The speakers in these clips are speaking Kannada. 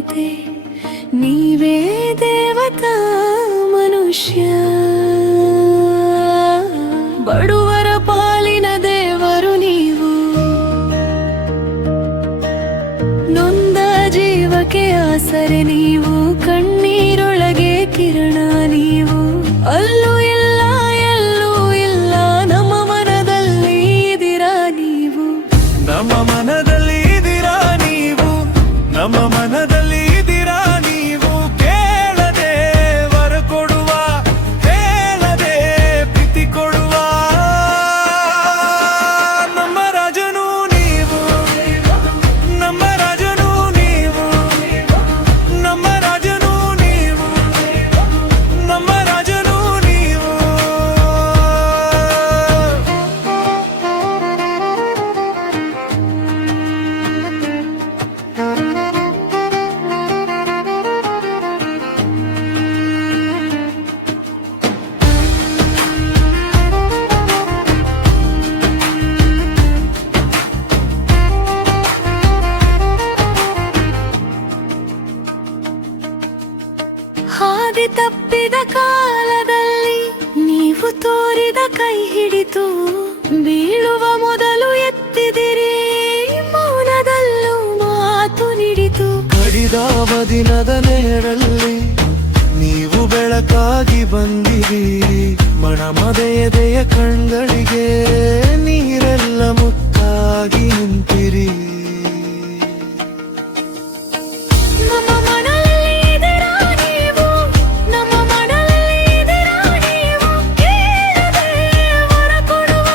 ದೇವತೆ ನೀವೇ ದೇವತಾ ಮನುಷ್ಯ ಬಡವರ ಪಾಲಿನ ದೇವರು ನೀವು ನೊಂದ ಜೀವಕ್ಕೆ ಆಸರೆ ನೀವು ಕಣ್ಣೀರೊಳಗೆ ಕಿರಣ ನೀವು ಅಲ್ಲೂ ಇಲ್ಲ ಎಲ್ಲೂ ಇಲ್ಲ ನಮ್ಮ ಮನದಲ್ಲಿ ಇದ್ದೀರಾ ನೀವು ನಮ್ಮ ಮನದಲ್ಲಿ ಇದ್ದೀರಾ ನೀವು ನಮ್ಮ ಮನದಲ್ಲಿ ಇದ್ದೀರಾ ನೀವು ಕೇಳದೆ ವರ ಕೊಡುವ ಹೇಳದೆ ಪ್ರೀತಿ ಕೊಡುವ ನಮ್ಮ ರಾಜನು ನೀವು ನಮ್ಮ ರಾಜನು ನೀವು ನಮ್ಮ ರಾಜನು ನೀವು ನಮ್ಮ ರಾಜನು ನೀವು ಹಾದಿ ತಪ್ಪಿದ ಕಾಲದಲ್ಲಿ ನೀವು ತೋರಿದ ಕೈ ಹಿಡಿತು ಬೀಳುವ ಮೊದಲು ಎತ್ತಿದಿರಿ ಮೌನದಲ್ಲೂ ಮಾತು ನೀಡಿತು ಕಡಿದಾವ ದಿನದ ನೇರಲ್ಲಿ ನೀವು ಬೆಳಕಾಗಿ ಬಂದಿರಿ ಮಣಮದೆಯದೆಯ ಕಣ್ಗಳಿಗೆ ನೀರೆಲ್ಲ ಮುತ್ತಾಗಿ ನಿಂತಿರಿ ನಮ್ಮ ಮನದಲ್ಲಿ ಇದ್ದೀರಾ ನೀವು ನಮ್ಮ ಮನದಲ್ಲಿ ಇದ್ದೀರಾ ನೀವು ಹೇಳದೆ ವರ ಕೊಡುವ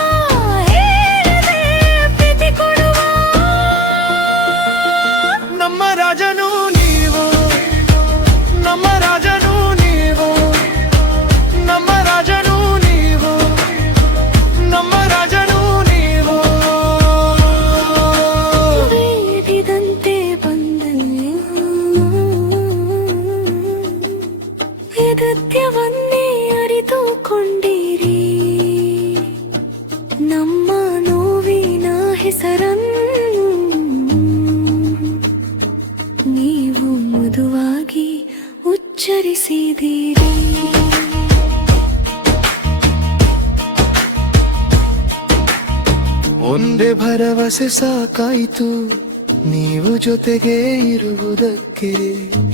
ಹೇಳದೆ ಪ್ರೀತಿ ಕೊಡುವ ನಮ್ಮ ರಾಜನು ನೀವು ನಮ್ಮ ರಾಜನು ನೀವು ನಮ್ಮ ರಾಜನು ನೀವು ನಮ್ಮ ರಾಜನು ನೀವು ವೇದಿದಂತೆ ಬಂದನು ವೇದತ್ಯವನ್ನೇ ಅರಿತುಕೊಂಡಿರಿ ನಮ್ಮ ನೋವಿನ ಹೆಸರನ್ನು ನೀವು ಮೃದುವಾಗಿ ಉಚ್ಚರಿಸಿದಿರಿ ಒಂದೇ ಭರವಸೆ ಸಾಕಾಯಿತು ನೀವು ಜೊತೆಗೆ ಇರುವುದಕ್ಕೆ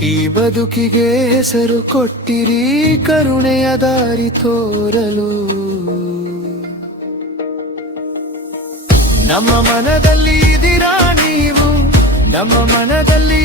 ಈ ಬದುಕಿಗೆ ಹೆಸರು ಕೊಟ್ಟಿರಿ ಕರುಣೆಯ ದಾರಿ ತೋರಲು ನಮ್ಮ ಮನದಲ್ಲಿ ಇದ್ದೀರಾ ನೀವು ನಮ್ಮ ಮನದಲ್ಲಿ